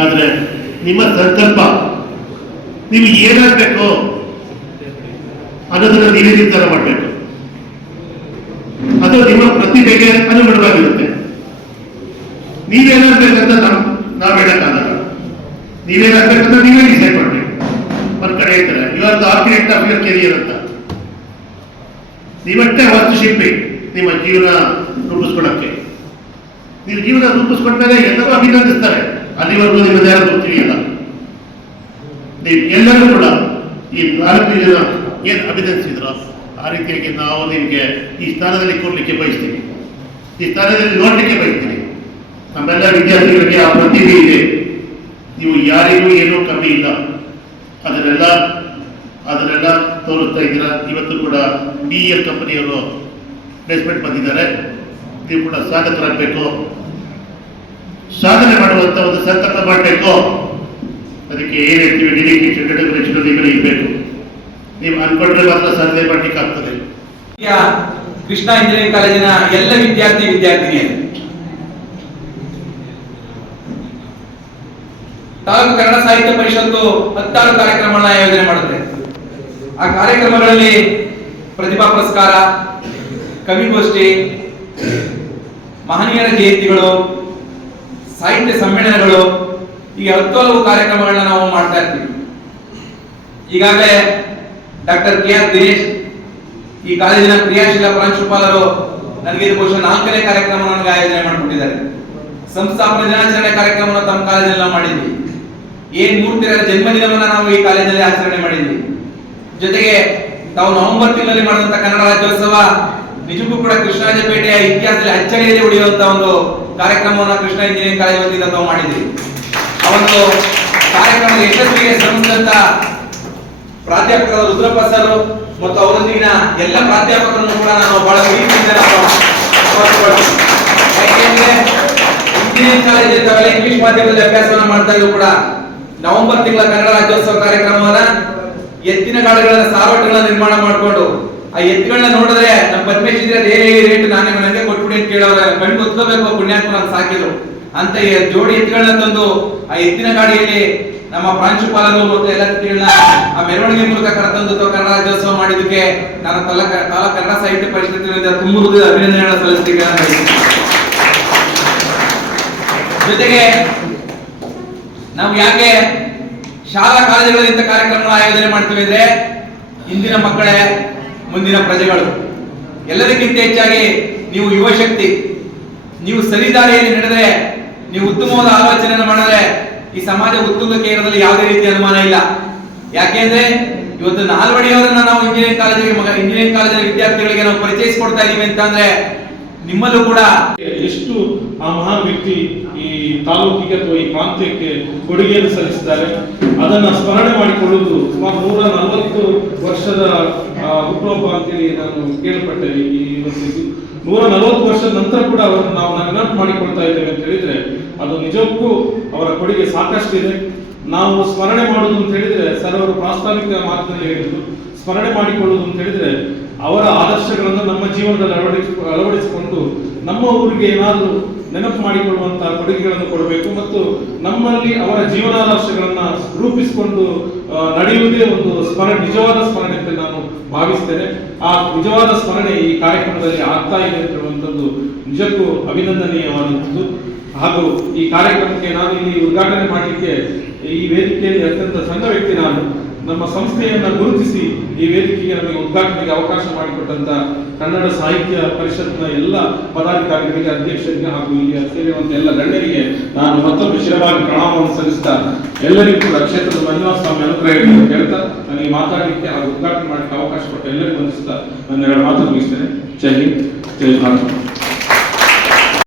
ಆದರೆ ನಿಮ್ಮ ಸಂಕಲ್ಪ ನೀವು ಏನಾಗಬೇಕು ಅನ್ನೋದನ್ನ ನೀವೇ ನಿರ್ಧಾರ ಮಾಡಬೇಕು. ಅದು ನಿಮ್ಮ ಪ್ರತಿಭೆಗೆ ಅನುಗುಣವಾಗಿರುತ್ತೆ. ನೀವೇನಾಗಬೇಕಂತ ನಾವು ಹೇಳಕ್ಕಾಗಲ್ಲ. ನೀವೇನಾಗಬೇಕಂತ ನೀವೇ ಡಿಸೈಡ್ ಮಾಡಬೇಕು. ಒಂದ್ ಕಡೆ ಹೇಳ್ತಾರೆ ಇವತ್ತು ಆರ್ಕಿಟೆಕ್ಟ್ ಆಫ್ ಯುವರ್ ಕೆರಿಯರ್ ಅಂತ. ನೀವಷ್ಟೇ ವಾಸ್ತುಶಿಲ್ಪಿ ನಿಮ್ಮ ಜೀವನ ರೂಪಿಸ್ಕೊಳ್ಳಕ್ಕೆ. ನೀವು ಜೀವನ ರೂಪಿಸ್ಕೊಂಡ್ರೆ ಎಲ್ಲರೂ ಅಭಿನಂದಿಸ್ತಾರೆ. ಅಲ್ಲಿವರೆಗೂ ನಿಮ್ಮದು ಯಾರು ಗೊತ್ತಿದೆಯಲ್ಲ. ನೀವು ಎಲ್ಲರೂ ಕೂಡ ಈ 4 ಜನ ಏನು ಅಭಿನಂದಿಸಿದ್ರು ಆ ರೀತಿಯಾಗಿ ನಾವು ನಿಮಗೆ ಈ ಸ್ಥಾನದಲ್ಲಿ ಕೂರ್ಲಿಕ್ಕೆ ಬಯಸ್ತೀವಿ, ಈ ಸ್ಥಾನದಲ್ಲಿ ನೋಡ್ಲಿಕ್ಕೆ ಬಯಸ್ತೀವಿ. ನಮ್ಮೆಲ್ಲ ವಿದ್ಯಾರ್ಥಿಗಳಿಗೆ ಆ ಪ್ರತಿಭೆ ಇದೆ. ನೀವು ಯಾರಿಗೂ ಏನೂ ಕಮ್ಮಿ ಇಲ್ಲ. ಅದನ್ನೆಲ್ಲ ತೋರಿಸ್ತಾ ಇದ್ದೀರಾ. ಇವತ್ತು ಕೂಡ BEL ಕಂಪನಿಯವರು ಪ್ಲೇಸ್ಮೆಂಟ್ ಬಂದಿದ್ದಾರೆ. ನೀವು ಕೂಡ ಸಾಧಕರಾಗಬೇಕು, ಸಾಧನೆ ಮಾಡುವಂತ ಒಂದು ಸಂಕಲ್ಪ ಮಾಡಬೇಕು. ಅದಕ್ಕೆ ಏನ್ ಹೇಳ್ತೀವಿ, ಡೆಡಿಕೇಶನ್, ಡೆಡಿಕೇಶನ್ ಇರಬೇಕು. ನೀವು ಅನ್ಕೊಂಡ್ರೆ ಮಾತ್ರ ಸಾಧನೆ ಮಾಡ್ಲಿಕ್ಕೆ ಆಗ್ತದೆ. ಕೃಷ್ಣ ಇಂಜಿನಿಯರಿಂಗ್ ಕಾಲೇಜಿನ ಎಲ್ಲ ವಿದ್ಯಾರ್ಥಿನಿಯರು ತಾಲೂಕು ಕನ್ನಡ ಸಾಹಿತ್ಯ ಪರಿಷತ್ತು 16 ಕಾರ್ಯಕ್ರಮಗಳನ್ನ ಆಯೋಜನೆ ಮಾಡುತ್ತೆ. ಆ ಕಾರ್ಯಕ್ರಮಗಳಲ್ಲಿ ಪ್ರತಿಭಾ ಪುರಸ್ಕಾರ, ಕವಿಗೋಷ್ಠಿ, ಮಹನೀಯರ ಜಯಂತಿಗಳು, ಸಾಹಿತ್ಯ ಸಮ್ಮೇಳನಗಳು, ಈಗ 10 ಹಲವು ಕಾರ್ಯಕ್ರಮಗಳನ್ನ ನಾವು ಮಾಡ್ತಾ ಇರ್ತೀವಿ. ಈಗಾಗಲೇ ಡಾಕ್ಟರ್ KR ದಿನೇಶ್ ಈ ಕಾಲೇಜಿನ ಕ್ರಿಯಾಶೀಲ ಪ್ರಾಂಶುಪಾಲರು ನನಗೆ ಇದು ಬಹುಶಃ 4ನೇ ಕಾರ್ಯಕ್ರಮ ನನಗೆ ಆಯೋಜನೆ ಮಾಡಿಕೊಟ್ಟಿದ್ದಾರೆ. ಸಂಸ್ಥಾಪನಾ ದಿನಾಚರಣೆ ಕಾರ್ಯಕ್ರಮವನ್ನು ತಮ್ಮ ಕಾಲೇಜಲ್ಲಿ ನಾವು ಮಾಡಿದ್ವಿ. ಏನ್ ಮೂರ್ತಿಯರ ಜನ್ಮದಿನವನ್ನ ನಾವು ಈ ಕಾಲೇಜಲ್ಲಿ ಆಚರಣೆ ಮಾಡಿದ್ವಿ. ಜೊತೆಗೆ ತಾವು ನವೆಂಬರ್ ತಿಂಗಳಲ್ಲಿ ಮಾಡಿದಂತ ಕನ್ನಡ ರಾಜ್ಯೋತ್ಸವ ನಿಜಕ್ಕೂ ಕೂಡ ಕೃಷ್ಣರಾಜಪೇಟೆಯ ಇತಿಹಾಸದಲ್ಲಿ ಅಚ್ಚಳಿಯದೆ ಉಳಿಯುವಂತ ಒಂದು ಕಾರ್ಯಕ್ರಮವನ್ನು ಕೃಷ್ಣ ಇಂಜಿನಿಯರಿಂಗ್ ಕಾಲೇಜ್ ವತಿಯಿಂದ ತಾವು ಮಾಡಿದ್ವಿ. ಆ ಒಂದು ಕಾರ್ಯಕ್ರಮದ ಯಶಸ್ವಿಗೆ ಶ್ರಮಿಸಿದಂತ ಪ್ರಾಧ್ಯಾಪಕರಾದ ರುದ್ರಪ್ಪ ಸರ್ ಮತ್ತು ಅವರೊಂದಿಗಿನ ಎಲ್ಲ ಪ್ರಾಧ್ಯಾಪಕರನ್ನು ಕೂಡ ನಾನು ಬಹಳ ಪ್ರೀತಿಯಿಂದ ಯಾಕೆಂದ್ರೆ ಇಂಜಿನಿಯರಿಂಗ್ ಕಾಲೇಜ್ ತಾವೆಲ್ಲ ಇಂಗ್ಲಿಷ್ ಮಾಧ್ಯಮದಲ್ಲಿ ಅಭ್ಯಾಸವನ್ನ ಮಾಡ್ತಾ ಇದ್ರು ಕೂಡ ನವೆಂಬರ್ ತಿಂಗಳ ಕನ್ನಡ ರಾಜ್ಯೋತ್ಸವ ಕಾರ್ಯಕ್ರಮವನ್ನ ಎತ್ತಿನ ಗಾಡಿಗಳನ್ನ ಸಾರ್ವಟಗಳನ್ನ ನಿರ್ಮಾಣ ಮಾಡಿಕೊಂಡು ಆ ಎತ್ತುಗಳನ್ನ ನೋಡಿದ್ರೆ ನಮ್ಮ ಪದ್ಮೇಶ್ ಇದ್ರೆ ಬೇರೆ ರೇಟ್ ನನಗೆ ಕೊಟ್ಬಿಡಿ ಅಂತ ಕೇಳೋರ ಕಣ್ಣು ಗೊತ್ತಬೇಕು ಪುಣ್ಯಾತ್ಮ ನಾನು ಸಾಕಿದ್ರು ಅಂತ ಜೋಡಿ ಎತ್ತುಗಳನ್ನ ತಂದು ಆ ಎತ್ತಿನ ಗಾಡಿಯಲ್ಲಿ ನಮ್ಮ ಪ್ರಾಂಶುಪಾಲರು ಮತ್ತು ಎಲ್ಲ ವ್ಯಕ್ತಿಗಳನ್ನ ಆ ಮೆರವಣಿಗೆ ಮೂಲಕ ಕರೆತಂದು ಕನ್ನಡ ರಾಜ್ಯೋತ್ಸವ ಮಾಡಿದ್ದಕ್ಕೆ ನಾನು ತಾಲೂಕು ಕನ್ನಡ ಸಾಹಿತ್ಯ ಪರಿಷತ್ತಿನಿಂದ ತುಂಬ ಅಭಿನಂದನೆಗಳನ್ನು ಸಲ್ಲಿಸ್ತೀನಿ. ಜೊತೆಗೆ ನಾವು ಯಾಕೆ ಶಾಲಾ ಕಾಲೇಜುಗಳಲ್ಲಿ ಇಂಥ ಕಾರ್ಯಕ್ರಮಗಳ ಆಯೋಜನೆ ಮಾಡ್ತೀವಿ ಅಂದ್ರೆ ಇಂದಿನ ಮಕ್ಕಳೇ ಮುಂದಿನ ಪ್ರಜೆಗಳು. ಎಲ್ಲದಕ್ಕಿಂತ ಹೆಚ್ಚಾಗಿ ನೀವು ಯುವ ಶಕ್ತಿ. ನೀವು ಸರಿದಾರಿಯಲ್ಲಿ ನಡೆದರೆ, ನೀವು ಉತ್ತಮವಾದ ಆಲೋಚನೆಯನ್ನು ಮಾಡಿದ್ರೆ ಈ ಸಮಾಜ ಉತ್ತುಂಗಕ್ಕೆ ಇರೋದ್ರಲ್ಲಿ ಯಾವುದೇ ರೀತಿಯ ಅನುಮಾನ ಇಲ್ಲ. ಯಾಕೆಂದ್ರೆ ಇವತ್ತು ನಾಲ್ವಡಿಯವರನ್ನ ನಾವು ಇಂಜಿನಿಯರಿಂಗ್ ಕಾಲೇಜಿನ ವಿದ್ಯಾರ್ಥಿಗಳಿಗೆ ನಾವು ಪರಿಚಯಿಸಿಕೊಡ್ತಾ ಇದೀವಿ ಅಂತಂದ್ರೆ ನಿಮ್ಮಲ್ಲೂ ಕೂಡ ಎಷ್ಟು ಆ ಮಹಾನ್ ವ್ಯಕ್ತಿ ಈ ತಾಲೂಕಿಗೆ ಅಥವಾ ಈ ಪ್ರಾಂತ್ಯಕ್ಕೆ ಕೊಡುಗೆಯನ್ನು ಸಲ್ಲಿಸಿದ್ದಾರೆ ಅದನ್ನ ಸ್ಮರಣೆ ಮಾಡಿಕೊಳ್ಳುವುದು. ಸುಮಾರು 140 ವರ್ಷದ ಹುಟ್ಟುಹಬ್ಬ ಅಂತೇಳಿ ನಾನು ಕೇಳ್ಪಟ್ಟೆ. ಈ 140 ವರ್ಷದ ನಂತರ ಕೂಡ ಅವರನ್ನು ನಾವು ನೆನಪು ಮಾಡಿಕೊಳ್ತಾ ಇದ್ದೇವೆ ಅಂತ ಹೇಳಿದ್ರೆ ಅದು ನಿಜಕ್ಕೂ ಅವರ ಕೊಡುಗೆ ಸಾಕಷ್ಟಿದೆ. ನಾವು ಸ್ಮರಣೆ ಮಾಡುವುದು ಅಂತ ಹೇಳಿದ್ರೆ ಸರ್ ಅವರು ಪ್ರಾಸ್ತಾವಿಕ ಮಾತಿನಲ್ಲಿ ಹೇಳಿದ್ರು, ಸ್ಮರಣೆ ಮಾಡಿಕೊಳ್ಳುವುದು ಅಂತ ಹೇಳಿದ್ರೆ ಅವರ ಆದರ್ಶಗಳನ್ನು ನಮ್ಮ ಜೀವನದಲ್ಲಿ ಅಳವಡಿಸಿಕೊಂಡು ನಮ್ಮ ಊರಿಗೆ ಏನಾದರೂ ನೆನಪು ಮಾಡಿಕೊಳ್ಳುವಂತಹ ಕೊಡುಗೆಗಳನ್ನು ಕೊಡಬೇಕು ಮತ್ತು ನಮ್ಮಲ್ಲಿ ಅವರ ಜೀವನಾದರ್ಶಗಳನ್ನ ರೂಪಿಸಿಕೊಂಡು ನಡೆಯುವುದೇ ಒಂದು ನಿಜವಾದ ಸ್ಮರಣೆ ಅಂತ ನಾನು ಭಾವಿಸ್ತೇನೆ. ಆ ನಿಜವಾದ ಸ್ಮರಣೆ ಈ ಕಾರ್ಯಕ್ರಮದಲ್ಲಿ ಆಗ್ತಾ ಇದೆ ಅಂತ ಹೇಳುವಂಥದ್ದು ನಿಜಕ್ಕೂ ಅಭಿನಂದನೀಯವಾದಂಥದ್ದು. ಹಾಗೂ ಈ ಕಾರ್ಯಕ್ರಮಕ್ಕೆ ನಾನು ಇಲ್ಲಿ ಉದ್ಘಾಟನೆ ಮಾಡಲಿಕ್ಕೆ ಈ ವೇದಿಕೆಯಲ್ಲಿ ಅತ್ಯಂತ ಸಣ್ಣ ವ್ಯಕ್ತಿ ನಾನು. ನಮ್ಮ ಸಂಸ್ಥೆಯನ್ನ ಗುರುತಿಸಿ ಈ ವೇದಿಕೆಗೆ ನಮಗೆ ಉದ್ಘಾಟನೆಗೆ ಅವಕಾಶ ಮಾಡಿಕೊಟ್ಟಂತ ಕನ್ನಡ ಸಾಹಿತ್ಯ ಪರಿಷತ್ನ ಎಲ್ಲ ಪದಾಧಿಕಾರಿಗಳಿಗೆ, ಅಧ್ಯಕ್ಷರಿಗೆ ಹಾಗೂ ಇಲ್ಲಿ ಸೇರಿರುವಂತ ಎಲ್ಲ ಗಣ್ಯರಿಗೆ ನಾನು ಮತ್ತೊಮ್ಮೆ ಶಿರವಾಗಿ ಪ್ರಣಾಮವನ್ನು ಸಲ್ಲಿಸ್ತಾ ಎಲ್ಲರಿಗೂ ಕೂಡ ಕ್ಷೇತ್ರದ ಮಂಜುನಾಥ ಸ್ವಾಮಿ ಅನುಗ್ರಹ ಹೇಳ್ತಾ ನನಗೆ ಮಾತಾಡಲಿಕ್ಕೆ ಹಾಗೂ ಉದ್ಘಾಟನೆ ಮಾಡಲಿಕ್ಕೆ ಅವಕಾಶ ಕೊಟ್ಟ ಎಲ್ಲರಿಗೂ ವಂದಿಸ್ತಾ ನನ್ನ 2 ಮಾತು ಮುಗಿಸ್ತೇನೆ. ಜೈ ಹಿಂದ್, ಜೈ ಭಾರತ.